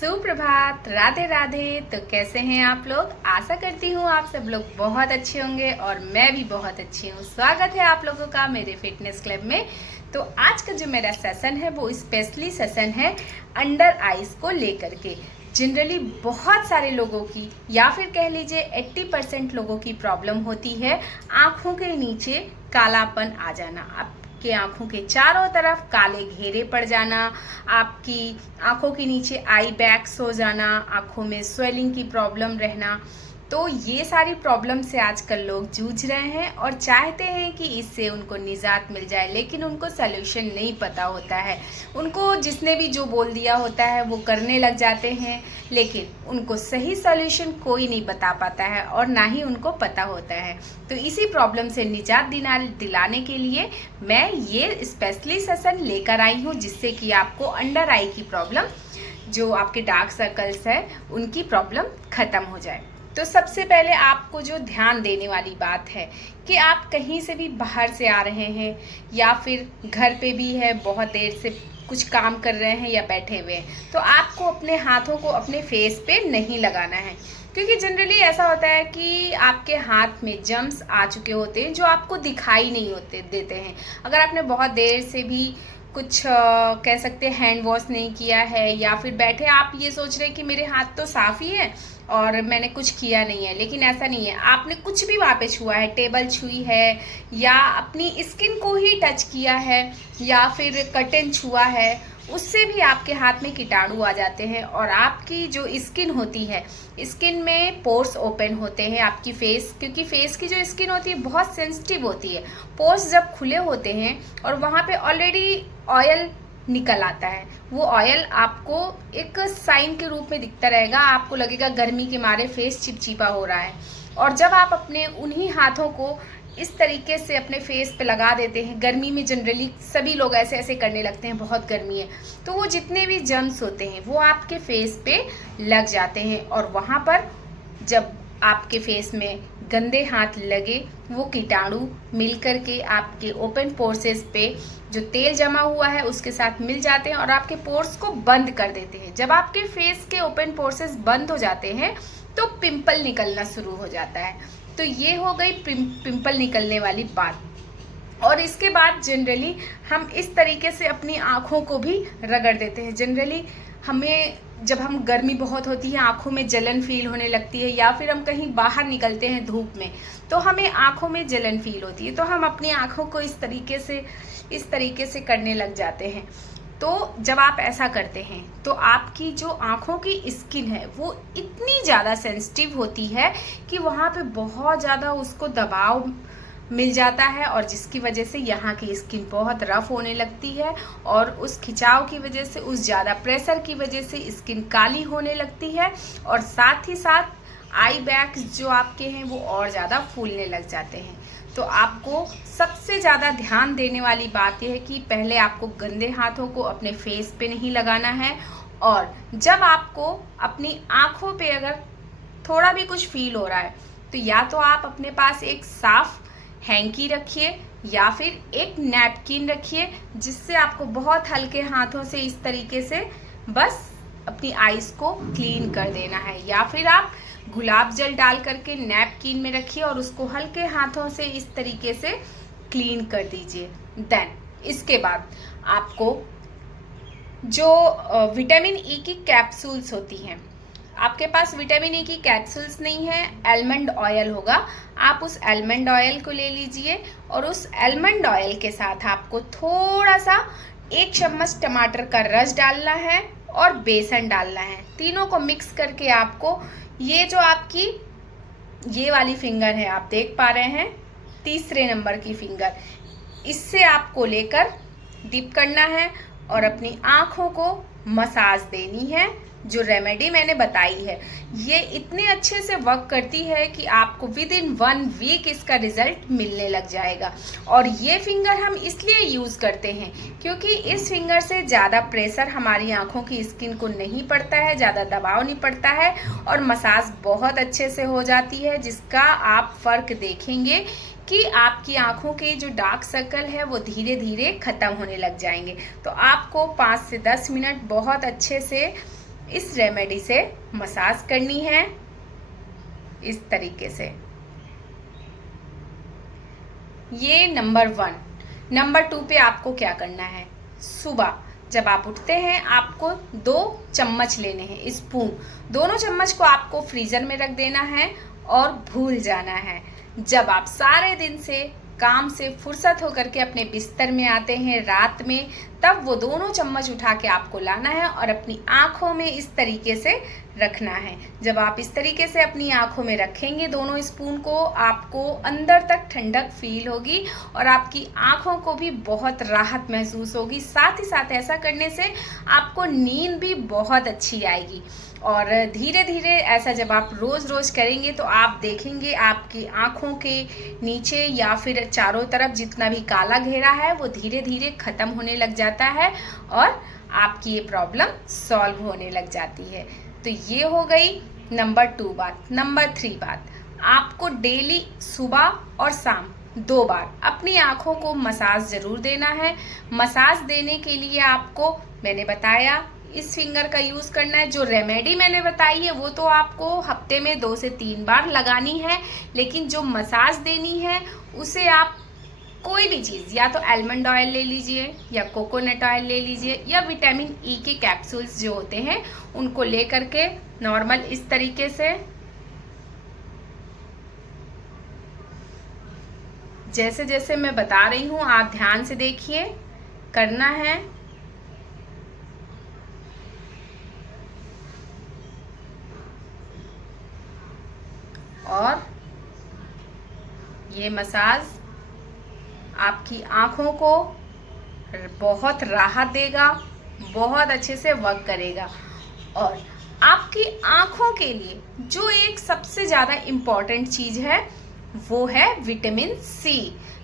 सुप्रभात, राधे राधे। तो कैसे हैं आप लोग? आशा करती हूँ आप सब लोग बहुत अच्छे होंगे और मैं भी बहुत अच्छी हूँ। स्वागत है आप लोगों का मेरे फिटनेस क्लब में। तो आज का जो मेरा सेशन है वो स्पेशली सेशन है अंडर आइज को लेकर के। जनरली बहुत सारे लोगों की या फिर कह लीजिए 80% लोगों की प्रॉब्लम होती है आँखों के नीचे कालापन आ जाना। आपके आँखों के चारों तरफ काले घेरे पड़ जाना, आपकी आँखों के नीचे आई बैग्स हो जाना, आँखों में स्वेलिंग की प्रॉब्लम रहना। तो ये सारी प्रॉब्लम से आजकल लोग जूझ रहे हैं और चाहते हैं कि इससे उनको निजात मिल जाए, लेकिन उनको सल्यूशन नहीं पता होता है। उनको जिसने भी जो बोल दिया होता है वो करने लग जाते हैं, लेकिन उनको सही सल्यूशन कोई नहीं बता पाता है और ना ही उनको पता होता है। तो इसी प्रॉब्लम से निजात दिलाने के लिए मैं ये स्पेशली सेशन लेकर आई हूँ, जिससे कि आपको अंडर आई की प्रॉब्लम, जो आपके डार्क सर्कल्स है, उनकी प्रॉब्लम खत्म हो जाए। तो सबसे पहले आपको जो ध्यान देने वाली बात है कि आप कहीं से भी बाहर से आ रहे हैं या फिर घर पे भी है, बहुत देर से कुछ काम कर रहे हैं या बैठे हुए हैं, तो आपको अपने हाथों को अपने फेस पे नहीं लगाना है। क्योंकि जनरली ऐसा होता है कि आपके हाथ में जम्स आ चुके होते हैं जो आपको दिखाई नहीं देते हैं। अगर आपने बहुत देर से भी कुछ कह सकते हैं हैंड वॉश नहीं किया है या फिर बैठे आप ये सोच रहे हैं कि मेरे हाथ तो साफ़ ही है और मैंने कुछ किया नहीं है, लेकिन ऐसा नहीं है। आपने कुछ भी वहाँ पे छुआ है, टेबल छुई है या अपनी स्किन को ही टच किया है या फिर कर्टेन छुआ है, उससे भी आपके हाथ में कीटाणु आ जाते हैं और आपकी जो स्किन होती है, स्किन में पोर्स ओपन होते हैं आपकी फेस, क्योंकि फेस की जो स्किन होती है बहुत सेंसिटिव होती है। पोर्स जब खुले होते हैं और वहाँ पे ऑलरेडी ऑयल निकल आता है, वो ऑयल आपको एक साइन के रूप में दिखता रहेगा। आपको लगेगा गर्मी के मारे फेस चिपचिपा हो रहा है, और जब आप अपने उन्हीं हाथों को इस तरीके से अपने फेस पे लगा देते हैं, गर्मी में जनरली सभी लोग ऐसे ऐसे करने लगते हैं, बहुत गर्मी है, तो वो जितने भी जर्म्स होते हैं वो आपके फेस पे लग जाते हैं। और वहाँ पर जब आपके फेस में गंदे हाथ लगे, वो कीटाणु मिल करके आपके ओपन पोर्सेस पे जो तेल जमा हुआ है उसके साथ मिल जाते हैं और आपके पोर्स को बंद कर देते हैं। जब आपके फेस के ओपन पोर्सेस बंद हो जाते हैं तो पिंपल निकलना शुरू हो जाता है। तो ये हो गई पिंपल निकलने वाली बात। और इसके बाद जनरली हम इस तरीके से अपनी आँखों को भी रगड़ देते हैं। जनरली हमें जब हम गर्मी बहुत होती है, आँखों में जलन फील होने लगती है, या फिर हम कहीं बाहर निकलते हैं धूप में तो हमें आँखों में जलन फील होती है, तो हम अपनी आँखों को इस तरीके से करने लग जाते हैं। तो जब आप ऐसा करते हैं तो आपकी जो आँखों की स्किन है वो इतनी ज़्यादा सेंसिटिव होती है कि वहाँ पे बहुत ज़्यादा उसको दबाव मिल जाता है, और जिसकी वजह से यहाँ की स्किन बहुत रफ होने लगती है और उस खिंचाव की वजह से, उस ज़्यादा प्रेशर की वजह से स्किन काली होने लगती है, और साथ ही साथ आई बैग्स जो आपके हैं वो और ज़्यादा फूलने लग जाते हैं। तो आपको सबसे ज़्यादा ध्यान देने वाली बात यह है कि पहले आपको गंदे हाथों को अपने फेस पे नहीं लगाना है, और जब आपको अपनी आँखों पे अगर थोड़ा भी कुछ फील हो रहा है तो या तो आप अपने पास एक साफ हैंकी रखिए या फिर एक नैपकिन रखिए, जिससे आपको बहुत हल्के हाथों से इस तरीके से बस अपनी आईज को क्लीन कर देना है, या फिर आप गुलाब जल डाल करके नैपकिन में रखिए और उसको हल्के हाथों से इस तरीके से क्लीन कर दीजिए। देन इसके बाद आपको जो विटामिन ई की कैप्सूल्स होती हैं, आपके पास विटामिन ई की कैप्सूल्स नहीं है, आलमंड ऑयल होगा, आप उस आलमंड ऑयल को ले लीजिए और उस आलमंड ऑयल के साथ आपको थोड़ा सा 1 चम्मच टमाटर का रस डालना है और बेसन डालना है। तीनों को मिक्स करके आपको ये जो आपकी ये वाली फिंगर है, आप देख पा रहे हैं, तीसरे नंबर की फिंगर, इससे आपको लेकर डिप करना है और अपनी आँखों को मसाज देनी है। जो रेमेडी मैंने बताई है ये इतने अच्छे से वर्क करती है कि आपको विद इन 1 वीक इसका रिजल्ट मिलने लग जाएगा। और ये फिंगर हम इसलिए यूज़ करते हैं क्योंकि इस फिंगर से ज़्यादा प्रेशर हमारी आँखों की स्किन को नहीं पड़ता है, ज़्यादा दबाव नहीं पड़ता है, और मसाज बहुत अच्छे से हो जाती है, जिसका आप फ़र्क देखेंगे कि आपकी आँखों के जो डार्क सर्कल है वो धीरे धीरे ख़त्म होने लग जाएंगे। तो आपको 5 से 10 मिनट बहुत अच्छे से इस रेमेडी से मसाज करनी है इस तरीके से। ये नंबर 1। नंबर 2 पे आपको क्या करना है, सुबह जब आप उठते हैं आपको 2 चम्मच लेने हैं, स्पून। दोनों चम्मच को आपको फ्रीजर में रख देना है और भूल जाना है। जब आप सारे दिन से काम से फुर्सत होकर के अपने बिस्तर में आते हैं रात में, तब वो दोनों चम्मच उठा के आपको लाना है और अपनी आँखों में इस तरीके से रखना है। जब आप इस तरीके से अपनी आँखों में रखेंगे दोनों स्पून को, आपको अंदर तक ठंडक फील होगी और आपकी आँखों को भी बहुत राहत महसूस होगी। साथ ही साथ ऐसा करने से आपको नींद भी बहुत अच्छी आएगी। और धीरे धीरे ऐसा जब आप रोज़ रोज़ करेंगे तो आप देखेंगे आपकी आँखों के नीचे या फिर चारों तरफ जितना भी काला घेरा है वो धीरे धीरे ख़त्म होने लग जाता है और आपकी ये प्रॉब्लम सॉल्व होने लग जाती है। तो ये हो गई नंबर 2 बात। नंबर 3 बात, आपको डेली सुबह और शाम 2 बार अपनी आँखों को मसाज ज़रूर देना है। मसाज देने के लिए आपको मैंने बताया इस फिंगर का यूज़ करना है। जो रेमेडी मैंने बताई है वो तो आपको हफ्ते में 2 से 3 बार लगानी है, लेकिन जो मसाज देनी है उसे आप कोई भी चीज़, या तो आलमंड ऑयल ले लीजिए या कोकोनट ऑयल ले लीजिए या विटामिन ई के कैप्सूल्स जो होते हैं उनको ले करके नॉर्मल इस तरीके से जैसे जैसे मैं बता रही हूँ आप ध्यान से देखिए, करना है। और ये मसाज आपकी आँखों को बहुत राहत देगा, बहुत अच्छे से वर्क करेगा। और आपकी आँखों के लिए जो एक सबसे ज़्यादा इम्पॉर्टेंट चीज़ है वो है विटामिन सी।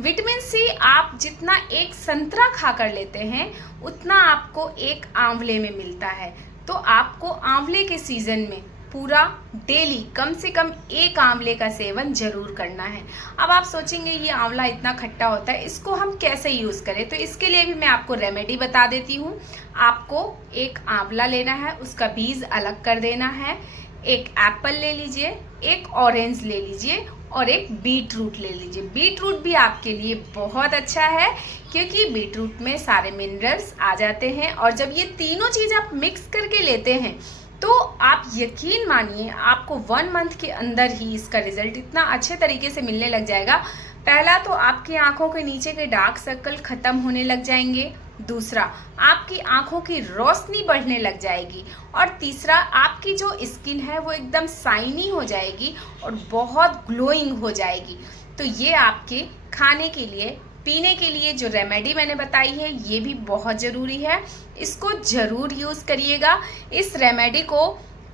विटामिन सी आप जितना एक संतरा खा कर लेते हैं उतना आपको एक आंवले में मिलता है। तो आपको आंवले के सीज़न में पूरा डेली कम से कम 1 आंवले का सेवन जरूर करना है। अब आप सोचेंगे ये आंवला इतना खट्टा होता है, इसको हम कैसे यूज़ करें, तो इसके लिए भी मैं आपको रेमेडी बता देती हूँ। आपको 1 आंवला लेना है, उसका बीज अलग कर देना है। 1 एप्पल ले लीजिए, 1 ऑरेंज ले लीजिए और 1 बीट रूट ले लीजिए। बीट रूट भी आपके लिए बहुत अच्छा है क्योंकि बीट रूट में सारे मिनरल्स आ जाते हैं। और जब ये तीनों चीज़ आप मिक्स करके लेते हैं तो आप यकीन मानिए आपको 1 मंथ के अंदर ही इसका रिजल्ट इतना अच्छे तरीके से मिलने लग जाएगा। पहला तो आपकी आंखों के नीचे के डार्क सर्कल खत्म होने लग जाएंगे। दूसरा, आपकी आंखों की रोशनी बढ़ने लग जाएगी। और तीसरा, आपकी जो स्किन है वो एकदम शाइनी हो जाएगी और बहुत ग्लोइंग हो जाएगी। तो ये आपके खाने के लिए, पीने के लिए जो रेमेडी मैंने बताई है ये भी बहुत ज़रूरी है, इसको ज़रूर यूज़ करिएगा। इस रेमेडी को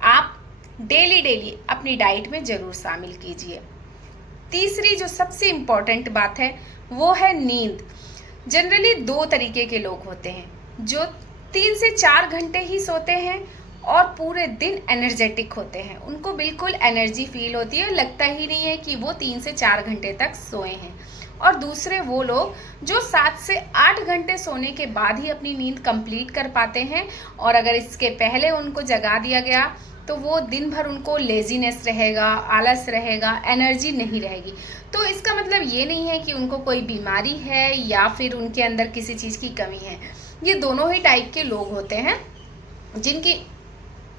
आप डेली अपनी डाइट में ज़रूर शामिल कीजिए। तीसरी जो सबसे इम्पॉर्टेंट बात है वो है नींद। जनरली 2 तरीके के लोग होते हैं जो 3 से 4 घंटे ही सोते हैं और पूरे दिन एनर्जेटिक होते हैं, उनको बिल्कुल एनर्जी फील होती है, लगता ही नहीं है कि वो 3 से 4 घंटे तक सोए हैं। और दूसरे वो लोग जो 7 से 8 घंटे सोने के बाद ही अपनी नींद कंप्लीट कर पाते हैं, और अगर इसके पहले उनको जगा दिया गया तो वो दिन भर उनको लेजीनेस रहेगा, आलस रहेगा, एनर्जी नहीं रहेगी। तो इसका मतलब ये नहीं है कि उनको कोई बीमारी है या फिर उनके अंदर किसी चीज़ की कमी है। ये दोनों ही टाइप के लोग होते हैं जिनकी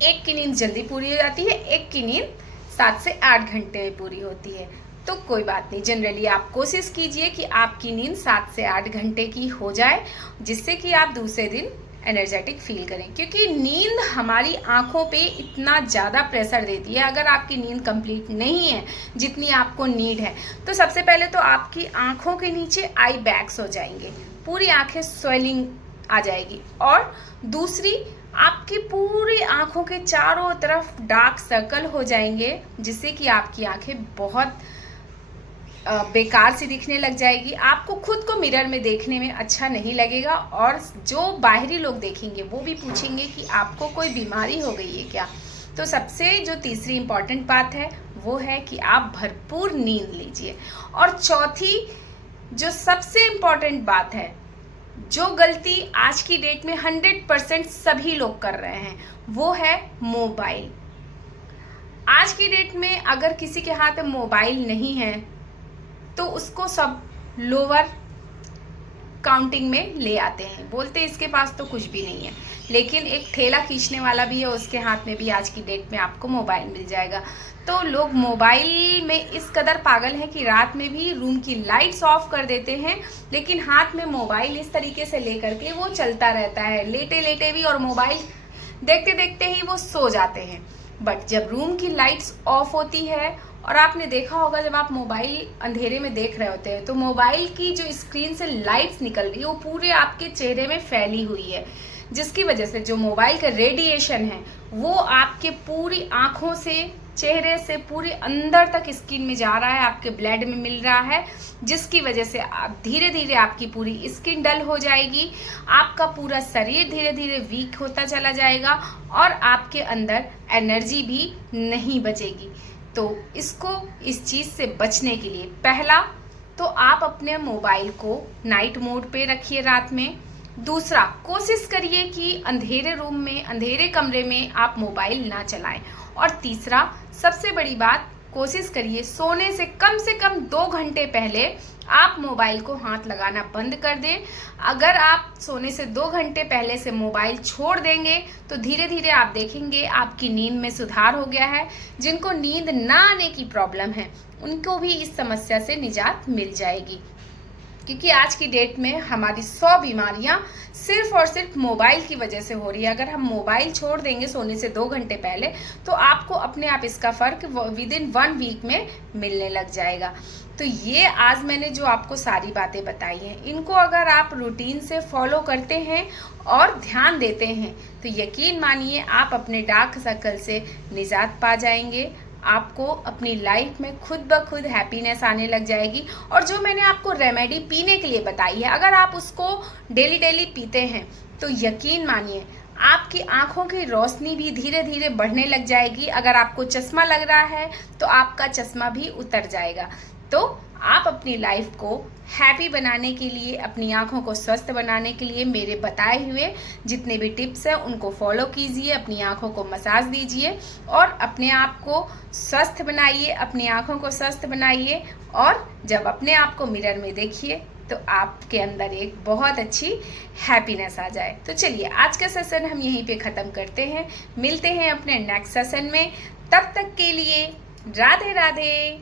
एक की नींद जल्दी पूरी हो जाती है, एक की नींद 7 से 8 घंटे में पूरी होती है। तो कोई बात नहीं, जनरली आप कोशिश कीजिए कि आपकी नींद 7 से 8 घंटे की हो जाए, जिससे कि आप दूसरे दिन एनर्जेटिक फील करें। क्योंकि नींद हमारी आंखों पे इतना ज़्यादा प्रेशर देती है। अगर आपकी नींद कंप्लीट नहीं है जितनी आपको नीड है, तो सबसे पहले तो आपकी आंखों के नीचे आई बैग्स हो जाएंगे, पूरी आंखें स्वेलिंग आ जाएगी। और दूसरी, आपकी पूरी आंखों के चारों तरफ डार्क सर्कल हो जाएंगे, जिससे कि आपकी आंखें बहुत बेकार सी दिखने लग जाएगी। आपको खुद को मिरर में देखने में अच्छा नहीं लगेगा और जो बाहरी लोग देखेंगे वो भी पूछेंगे कि आपको कोई बीमारी हो गई है क्या। तो सबसे जो तीसरी इम्पॉर्टेंट बात है वो है कि आप भरपूर नींद लीजिए। और चौथी जो सबसे इम्पॉर्टेंट बात है, जो गलती आज की डेट में 100% सभी लोग कर रहे हैं, वो है मोबाइल। आज की डेट में अगर किसी के हाथ में मोबाइल नहीं है तो उसको सब लोअर काउंटिंग में ले आते हैं, बोलते हैं इसके पास तो कुछ भी नहीं है। लेकिन एक ठेला खींचने वाला भी है, उसके हाथ में भी आज की डेट में आपको मोबाइल मिल जाएगा। तो लोग मोबाइल में इस कदर पागल हैं कि रात में भी रूम की लाइट्स ऑफ कर देते हैं, लेकिन हाथ में मोबाइल इस तरीके से लेकर के वो चलता रहता है, लेटे लेटे भी, और मोबाइल देखते देखते ही वो सो जाते हैं। बट जब रूम की लाइट्स ऑफ होती है, और आपने देखा होगा जब आप मोबाइल अंधेरे में देख रहे होते हैं तो मोबाइल की जो स्क्रीन से लाइट्स निकल रही है वो पूरे आपके चेहरे में फैली हुई है, जिसकी वजह से जो मोबाइल का रेडिएशन है वो आपके पूरी आंखों से, चेहरे से पूरे अंदर तक स्किन में जा रहा है, आपके ब्लड में मिल रहा है, जिसकी वजह से आप धीरे धीरे आपकी पूरी स्किन डल हो जाएगी, आपका पूरा शरीर धीरे धीरे वीक होता चला जाएगा और आपके अंदर एनर्जी भी नहीं बचेगी। तो इस चीज़ से बचने के लिए पहला तो आप अपने मोबाइल को नाइट मोड पे रखिए रात में। दूसरा, कोशिश करिए कि अंधेरे रूम में, अंधेरे कमरे में आप मोबाइल ना चलाएं। और तीसरा, सबसे बड़ी बात, कोशिश करिए सोने से कम 2 घंटे पहले आप मोबाइल को हाथ लगाना बंद कर दें। अगर आप सोने से 2 घंटे पहले से मोबाइल छोड़ देंगे तो धीरे धीरे आप देखेंगे आपकी नींद में सुधार हो गया है। जिनको नींद ना आने की प्रॉब्लम है उनको भी इस समस्या से निजात मिल जाएगी, क्योंकि आज की डेट में हमारी 100 बीमारियां सिर्फ और सिर्फ मोबाइल की वजह से हो रही है। अगर हम मोबाइल छोड़ देंगे सोने से 2 घंटे पहले तो आपको अपने आप इसका फ़र्क विदिन 1 वीक में मिलने लग जाएगा। तो ये आज मैंने जो आपको सारी बातें बताई हैं, इनको अगर आप रूटीन से फॉलो करते हैं और ध्यान देते हैं तो यकीन मानिए आप अपने डार्क सर्कल से निजात पा जाएंगे। आपको अपनी लाइफ में खुद ब खुद हैप्पीनेस आने लग जाएगी। और जो मैंने आपको रेमेडी पीने के लिए बताई है, अगर आप उसको डेली डेली पीते हैं तो यकीन मानिए आपकी आंखों की रोशनी भी धीरे धीरे बढ़ने लग जाएगी। अगर आपको चश्मा लग रहा है तो आपका चश्मा भी उतर जाएगा। तो आप अपनी लाइफ को हैप्पी बनाने के लिए, अपनी आंखों को स्वस्थ बनाने के लिए मेरे बताए हुए जितने भी टिप्स हैं उनको फॉलो कीजिए, अपनी आंखों को मसाज दीजिए और अपने आप को स्वस्थ बनाइए, अपनी आंखों को स्वस्थ बनाइए। और जब अपने आप को मिरर में देखिए तो आपके अंदर एक बहुत अच्छी हैप्पीनेस आ जाए। तो चलिए आज का सेशन हम यहीं पे ख़त्म करते हैं, मिलते हैं अपने नेक्स्ट सेशन में। तब तक के लिए राधे राधे।